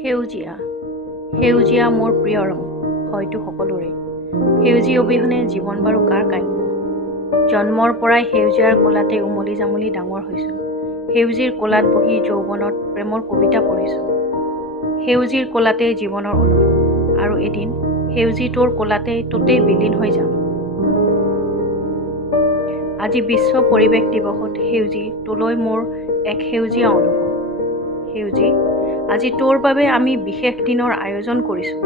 সেউজীয়া সেউজীয়া মোৰ প্ৰিয় ৰং, হয়তো সকলোৰে। সেউজীয়া অবিহনে জীৱন বাৰু কাৰ কাম্য? জন্মৰ পৰাই সেউজীয়াৰ কোলাতে উমলি জামলি ডাঙৰ হৈছোঁ। সেউজীৰ কোলাত বহি যৌৱনত প্ৰেমৰ কবিতা পঢ়িছোঁ। সেউজীৰ কোলাতেই জীৱনৰ অনুভৱ, আৰু এদিন সেউজী তোৰ কোলাতেই তোতেই বিলীন হৈ যাম। আজি বিশ্ব পৰিৱেশ দিৱসত সেউজী তোলৈ মোৰ এক সেউজীয়া অনুভৱ। সেউজী, আজি তোৰ বাবে আমি বিশেষ দিনৰ আয়োজন কৰিছোঁ।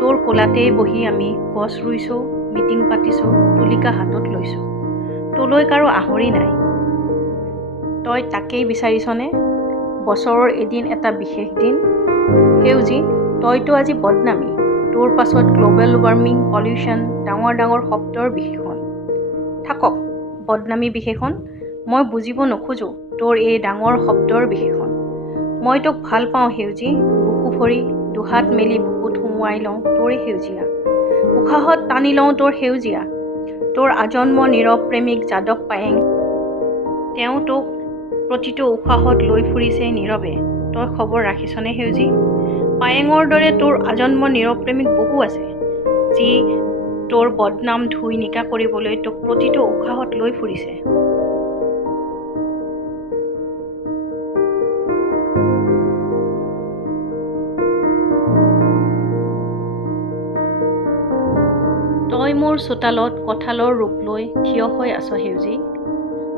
তোৰ কোলাতেই বহি আমি গছ ৰুইছোঁ, মিটিং পাতিছোঁ, তুলিকা হাতত লৈছোঁ। তোলৈ কাৰো আহৰি নাই। তই তাকেই বিচাৰিছনে? বছৰৰ এদিন এটা বিশেষ দিন। সেউজী, তইতো আজি বদনামী। তোৰ পাছত গ্ল'বেল ৱাৰ্মিং, পলিউশ্যন, ডাঙৰ ডাঙৰ শব্দৰ বিশেষণ। থাকক বদনামী বিশেষণ, মই বুজিব নোখোজো তোৰ এই ডাঙৰ শব্দৰ বিশেষণ। মই তোক ভাল পাওঁ সেউজী, বুকু ভৰি দুহাত মেলি বুকুত সুমুৱাই লওঁ তোৰে সেউজীয়া। উশাহত টানি লওঁ তোৰ সেউজীয়া। তোৰ আজন্ম নীৰৱ প্ৰেমিক যাদৱ পায়েং, তেওঁ তোক প্ৰতিটো উশাহত লৈ ফুৰিছে নীৰৱে। তই খবৰ ৰাখিছনে সেউজী? পায়েঙৰ দৰে তোৰ আজন্ম নীৰৱ প্ৰেমিক বহু আছে, যি তোৰ বদনাম ধুই নিকা কৰিবলৈ তোক প্ৰতিটো উশাহত লৈ ফুৰিছে। তই মোৰ চোতালত কঁঠালৰ ৰূপ লৈ থিয় হৈ আছ সেউজী।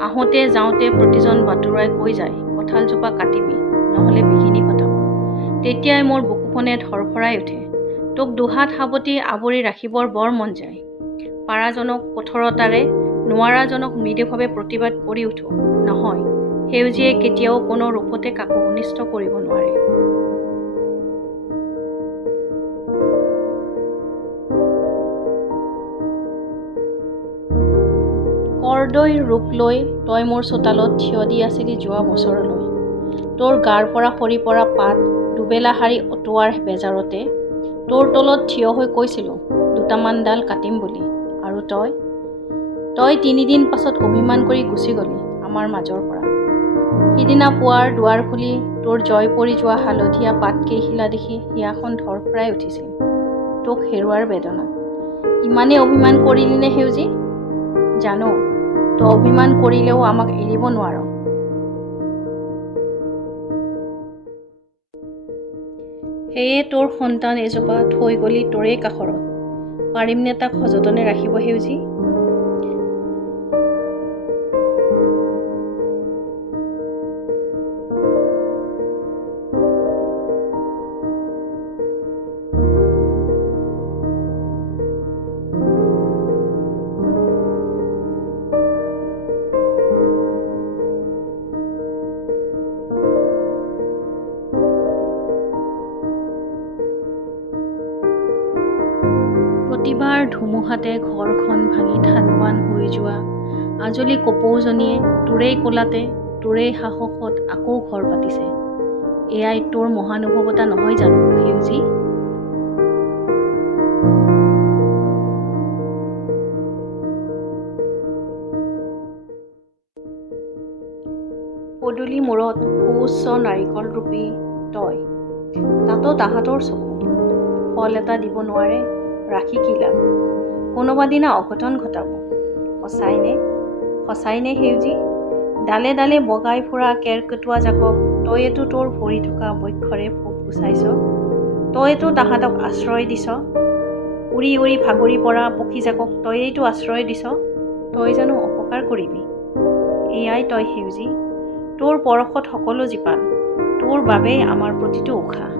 আহোঁতে যাওঁতে প্ৰতিজন বাটৰুৱাই কৈ যায়, কঁঠালজোপা কাটিবি, নহ'লে বিঘিনি ঘটাব। তেতিয়াই মোৰ বুকুখনে ধৰফৰাই উঠে। তোক দুহাত সাৱটি আৱৰি ৰাখিবৰ বৰ মন যায়। পাৰাজনক কঠোৰতাৰে, নোৱাৰাজনক মৃদুভাৱে প্ৰতিবাদ কৰি উঠো। নহয়, সেউজীয়ে কেতিয়াও কোনো ৰূপতে কাকো অনিষ্ট কৰিব নোৱাৰে। কৰ্দৈৰ ৰূপ লৈ তই মোৰ চোতালত থিয় দি আছিলি যোৱা বছৰলৈ। তোৰ গাৰ পৰা সৰি পৰা পাত দুবেলা শাৰী অতোৱাৰ বেজাৰতে তোৰ তলত থিয় হৈ কৈছিলোঁ দুটামান ডাল কাটিম বুলি, আৰু তই 3 দিন পাছত অভিমান কৰি গুচি গলি আমাৰ মাজৰ পৰা। সিদিনা পুৱাৰ দুৱাৰ খুলি তোৰ জয় পৰি যোৱা হালধীয়া পাতকেইখিলা দেখি হিয়াখন ধৰফৰাই উঠিছিল তোক হেৰুৱাৰ বেদনাত। ইমানেই অভিমান কৰিলিনে সেউজী? জানো, তই অভিমান কৰিলেও আমাক এৰিব নোৱাৰ। সেয়ে তোৰ সন্তান এজোপা থৈ গলি তোৰেই কাষৰত। পাৰিমনে তাক সযতনে ৰাখিব সেউজী? প্ৰতিবাৰ ধুমুহাতে ঘৰখন ভাঙি থানবান হৈ যোৱা আজলি কপৌজনীয়ে তোৰেই কোলাতে, তোৰেই সাহসত আকৌ ঘৰ পাতিছে। এয়াই তোৰ মহানুভৱতা নহয় জানো সেউজী? পদূলি মূৰত সুউচ্চ নাৰিকল ৰূপী তই, তাতো তাহাঁতৰ চকু। ফল এটা দিব নোৱাৰে, ৰাখি কি লাভ? কোনোবা দিনা অঘটন ঘটাব। সঁচাইনে সেউজী? ডালে ডালে বগাই ফুৰা কেৰ্কেটুৱা জাকক তয়েতো তোৰ ভৰি থকা বক্ষৰে ফুক গুচাইছ। তয়েতো তাহাঁতক আশ্ৰয় দিছ। উৰি উৰি ভাগৰি পৰা পক্ষীজাকক তয়েইতো আশ্ৰয় দিছ। তই জানো অপকাৰ কৰিবি? এয়াই তই সেউজী। তোৰ পৰশত সকলো জীপাল, তোৰ বাবেই আমাৰ প্ৰতিটো উশাহ।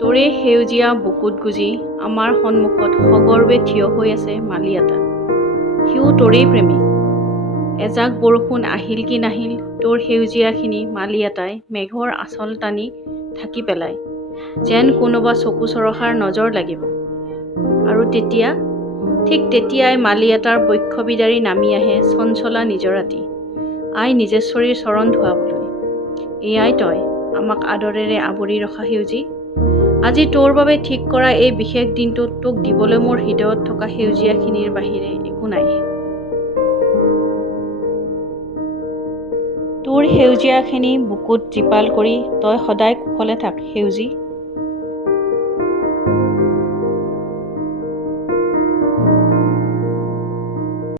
তোৰে সেউজীয়া বুকুত গুজি আমাৰ সন্মুখত সগৰ্বে থিয় হৈ আছে মালি এটা। সিও তোৰেই প্ৰেমিক। এজাক বৰষুণ আহিল কি নাহিল, তোৰ সেউজীয়াখিনি মালি এটাই মেঘৰ আঁচল টানি ঢাকি পেলায়, যেন কোনোবা চকু চৰহাৰ নজৰ লাগিব। আৰু ঠিক তেতিয়াই মালি এটাৰ বক্ষ বিদাৰি নামি আহে চঞ্চলা নিজৰাতি, আই নিজেশ্বৰীৰ চৰণ ধুৱাবলৈ। এয়াই তই, আমাক আদৰেৰে আৱৰি ৰখা সেউজী। আজি তোৰ বাবে ঠিক কৰা এই বিশেষ দিনটোত তোক দিবলৈ মোৰ হৃদয়ত থকা সেউজীয়াখিনিৰ বাহিৰে একো নাই। তোৰ সেউজীয়াখিনি বুকুত জীপাল কৰি তই সদায় কুশলে থাক সেউজী।